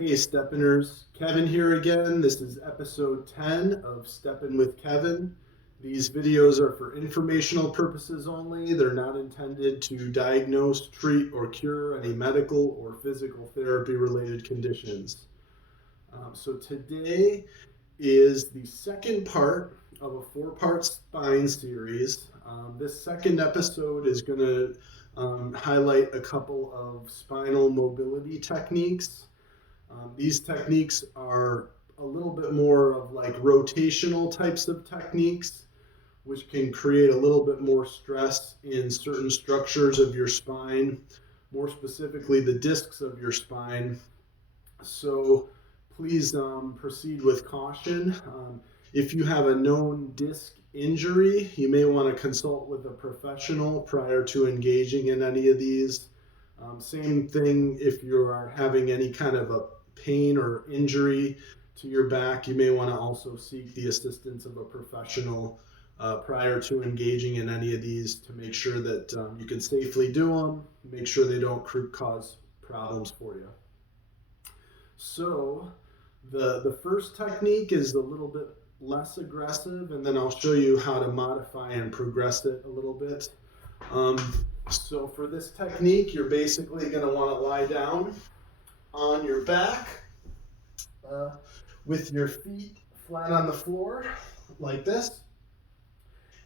Hey, Steppiners. Kevin here again. This is episode 10 of Steppin' with Kevin. These videos are for informational purposes only. They're not intended to diagnose, treat, or cure any medical or physical therapy related conditions. So today is the second part of a four-part spine series. This second episode is going to highlight a couple of spinal mobility techniques. These techniques are a little bit more of like rotational types of techniques, which can create a little bit more stress in certain structures of your spine, more specifically the discs of your spine. So please proceed with caution. If you have a known disc injury, you may want to consult with a professional prior to engaging in any of these. Same thing if you are having any kind of a pain or injury to your back, you may want to also seek the assistance of a professional prior to engaging in any of these to make sure that you can safely do them, make sure they don't cause problems for you. So the first technique is a little bit less aggressive, and then I'll show you how to modify and progress it a little bit. So for this technique, you're basically going to want to lie down on your back with your feet flat on the floor like this.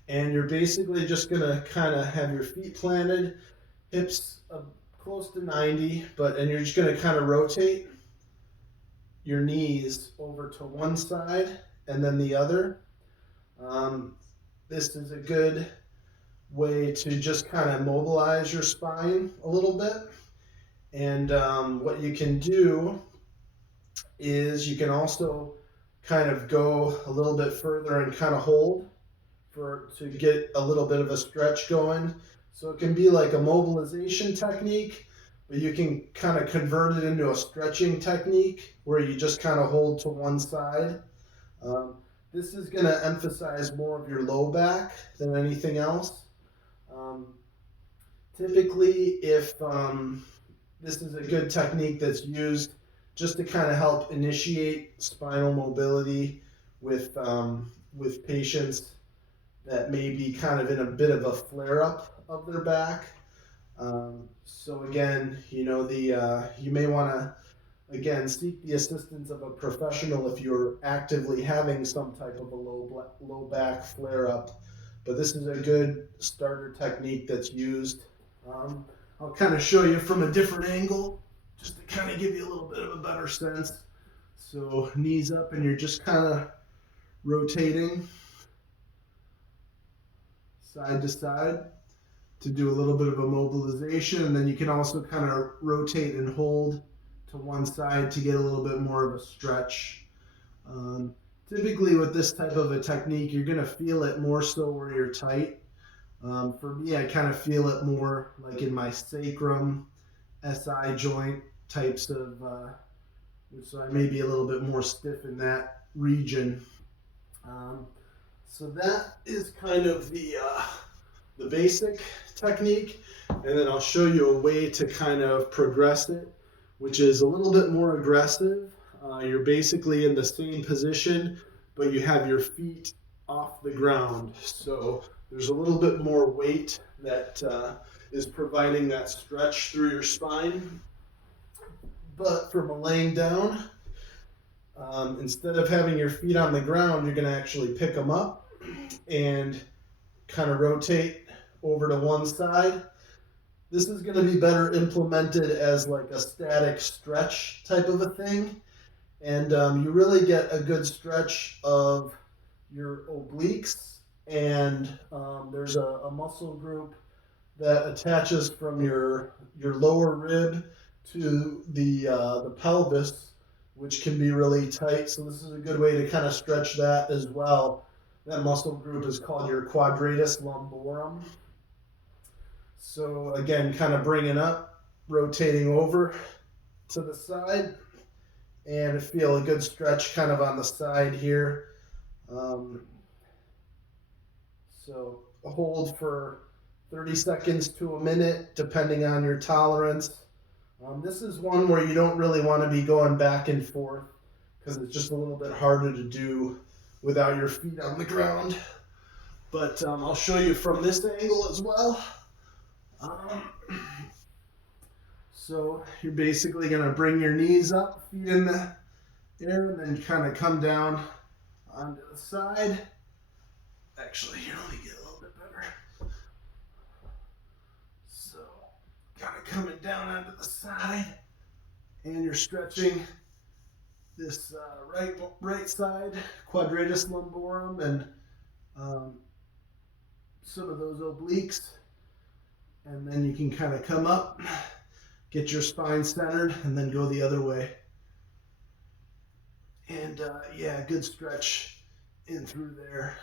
And you're basically just going to kind of have your feet planted, hips close to 90, and you're just going to kind of rotate your knees over to one side and then the other. This is a good way to just kind of mobilize your spine a little bit. And what you can do is you can also kind of go a little bit further and kind of hold to get a little bit of a stretch going. So it can be like a mobilization technique, but you can kind of convert it into a stretching technique where you just kind of hold to one side. This is going to emphasize more of your low back than anything else. Typically, if this is a good technique that's used just to kind of help initiate spinal mobility with patients that may be kind of in a bit of a flare-up of their back. So again, you may want to, again, seek the assistance of a professional if you're actively having some type of a low back flare-up. But this is a good starter technique that's used. I'll kind of show you from a different angle just to kind of give you a little bit of a better sense. So knees up, and you're just kind of rotating side to side to do a little bit of a mobilization, and then you can also kind of rotate and hold to one side to get a little bit more of a stretch. Typically with this type of a technique, you're going to feel it more so where you're tight. For me, I kind of feel it more like in my sacrum, SI joint types of, so I may be a little bit more stiff in that region. So that is kind of the basic technique, and then I'll show you a way to kind of progress it, which is a little bit more aggressive. You're basically in the same position, but you have your feet off the ground. So there's a little bit more weight that is providing that stretch through your spine. But from laying down, instead of having your feet on the ground, you're going to actually pick them up and kind of rotate over to one side. This is going to be better implemented as like a static stretch type of a thing. And you really get a good stretch of your obliques, and there's a muscle group that attaches from your lower rib to the pelvis, which can be really tight. So this is a good way to kind of stretch that as well. That muscle group is called your quadratus lumborum. So again, kind of bringing up, rotating over to the side, and feel a good stretch kind of on the side here. So hold for 30 seconds to a minute, depending on your tolerance. This is one where you don't really want to be going back and forth because it's just a little bit harder to do without your feet on the ground. But I'll show you from this angle as well. So you're basically going to bring your knees up, feet in the air, and then kind of come down onto the side. Actually, here, let me get a little bit better. So, kind of coming down onto the side, and you're stretching this right side, quadratus lumborum, and some of those obliques. And then you can kind of come up, get your spine centered, and then go the other way. And yeah, good stretch in through there.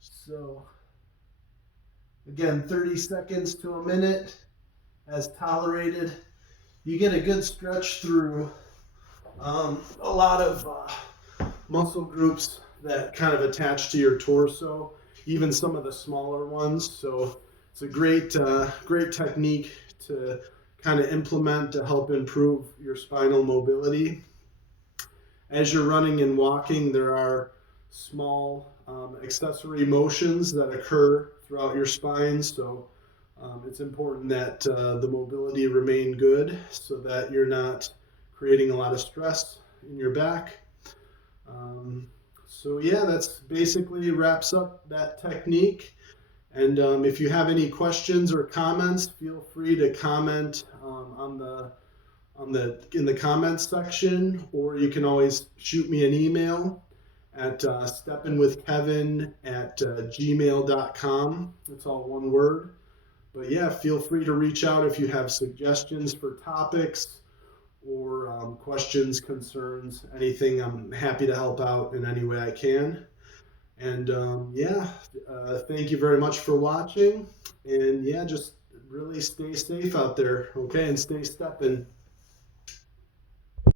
So again, 30 seconds to a minute as tolerated. You get a good stretch through a lot of muscle groups that kind of attach to your torso, even some of the smaller ones. So it's a great technique to kind of implement to help improve your spinal mobility. As you're running and walking, there are small accessory motions that occur throughout your spine. So it's important that the mobility remain good so that you're not creating a lot of stress in your back. So yeah, that's basically wraps up that technique. And if you have any questions or comments, feel free to comment in the comments section, or you can always shoot me an email at steppinwithkevin@gmail.com. It's all one word. But yeah, feel free to reach out if you have suggestions for topics or questions, concerns, anything. I'm happy to help out in any way I can. And thank you very much for watching. And yeah, just really stay safe out there, okay? And stay stepping.